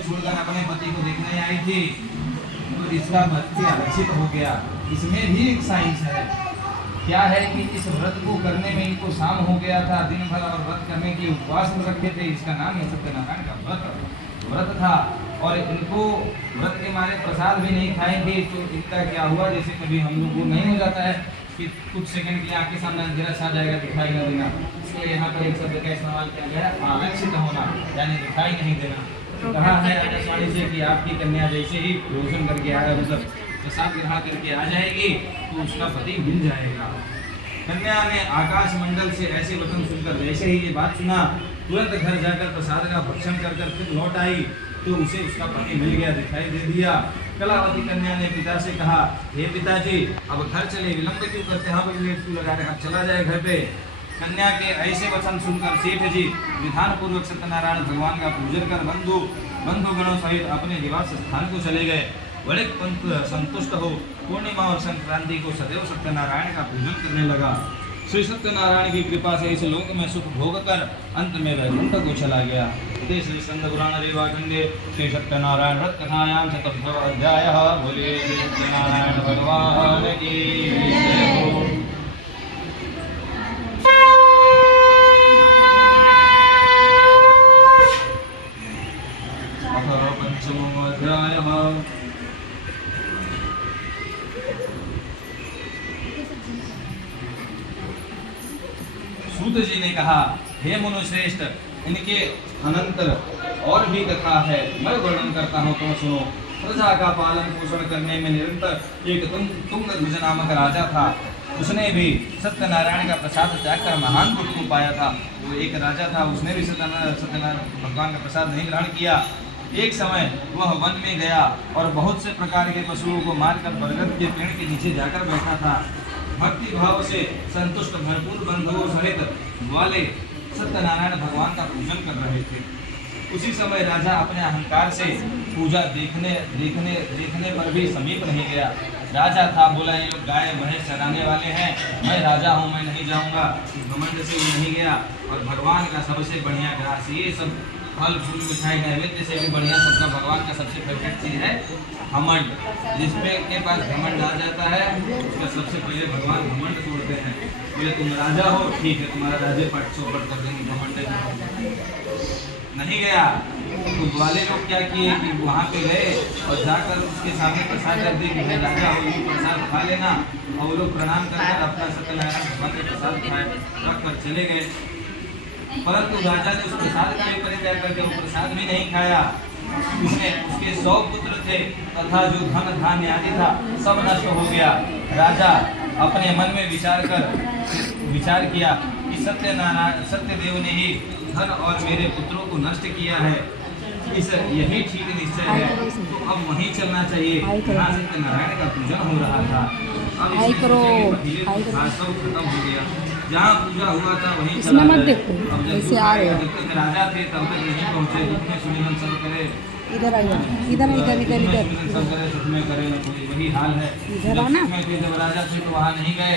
को छोड़कर अपने पति को देखने आई थी, तो इसका भक्ति आकर्षित हो गया। इसमें भी एक साइंस है। क्या है कि इस व्रत को करने में इनको शाम हो गया था, दिन भर और व्रत करने की उपवास में रखे थे। इसका नाम है सत्यनारायण का व्रत था। और इनको व्रत के मारे प्रसाद भी नहीं खाएंगे तो इनका क्या हुआ, जैसे कभी हम लोग को नहीं हो जाता है कि कुछ सेकंड के लिए आपके सामने अंधेरा छा जाएगा, दिखाई न देना। इसलिए यहाँ पर एक शब्द का इस्तेमाल किया गया, आलक्षित होना, यानी दिखाई नहीं देना। कहा है आकाशवाणी से कि आपकी कन्या जैसे ही रोशन करके आया, मतलब प्रसाद ग्रहण करके आ जाएगी तो उसका पति मिल जाएगा। कन्या ने आकाश मंडल से ऐसे वचन सुनकर जैसे ही ये बात सुना, तुरंत घर जाकर प्रसाद का भक्षण कर फिर लौट आई तो उसे उसका पति मिल गया, दिखाई दे दिया। कलावती कन्या ने पिता से कहा, हे पिताजी अब घर चले, विलंब क्यों करते हैं, यहाँ पर लेट क्यों लगा रहे, अब चला जाए घर पे। कन्या के ऐसे वचन सुनकर सेठ जी विधान पूर्वक सत्यनारायण भगवान का पूजन कर बंधुगणों सहित अपने निवास स्थान को चले गए। बड़े संतुष्ट हो पूर्णिमा और संक्रांति को सदैव सत्यनारायण का पूजन करने लगा। श्री सत्यनारायण की कृपा से इस लोक में सुख भोग कर अंत में वैकुंठ को चला गया। श्री स्कंद पुराण रेवाखंडे श्री सत्यनारायण व्रत कथायां चतुर्थ अध्यायः। बोले श्री सत्यनारायण भगवान की जय हो। पंचमो अध्यायः। सूत जी ने कहा, हे मुनुश्रेष्ठ, इनके अनंतर और भी कथा है, मैं वर्णन करता हूँ, तुम सुनो। प्रजा का पालन पोषण करने में निरंतर एक तुंगध्वज नामक राजा था। उसने भी सत्यनारायण का प्रसाद त्याग कर महान दुख को पाया था। वो एक राजा था, उसने भी सत्यनारायण भगवान का प्रसाद नहीं ग्रहण किया। एक समय वह वन में गया और बहुत से प्रकार के पशुओं को मारकर बरगद के पेड़ के नीचे जाकर बैठा था। भक्ति भाव से संतुष्ट भरपूर बंधुओं सहित वाले सत्यनारायण भगवान का पूजन कर रहे थे। उसी समय राजा अपने अहंकार से पूजा देखने पर भी समीप नहीं गया। राजा था, बोला ये लोग गाय भैंस चराने वाले हैं, मैं राजा हूँ, मैं नहीं जाऊँगा। घमंड से वो नहीं गया। और भगवान का सबसे बढ़िया ग्रास, ये सब फल फूल मिठाई नैवेद्य से भी बढ़िया सबका भगवान का सबसे फेवरेट चीज़ है घमंड। जिसपे के पास घमंड आ जाता है उसका सबसे पहले भगवान घमंड तोड़ते हैं। बोले तुम राजा हो, ठीक है, तुम्हारा राजे पट चौपट कर देंगे, घमंड नहीं गया। तो वाले लोग क्या किए कि वहाँ पे गए और जाकर उसके सामने प्रसाद कर दिए कि भाई राजा हो, ये प्रसाद खा लेना। और वो लोग प्रणाम करकर अपना सत्यनारायण भगवान के प्रसाद खाए रख कर चले गए। परंतु राजा ने उस प्रसाद का भी परित्याग करके वो प्रसाद भी नहीं खाया। उसके 100 पुत्र थे तथा जो धन धान्य आदि था सब नष्ट हो गया। राजा अपने मन में विचार किया कि सत्यदेव ने ही धन और मेरे पुत्रों को नष्ट किया है, यही ठीक निश्चय है, तो अब वहीं चलना चाहिए जहाँ सत्यनारायण का पूजन हो रहा था। अब सब खत्म हो गया, जहाँ पूजा हुआ था वहीं चला जाए। अब जब तक राजा थे तब तक नहीं पहुँचे, दुख में सुमिरन सब करे, इधर सब करे, सुख में करे न कोई, वही हाल है। जब राजा थे तो वहाँ नहीं गए,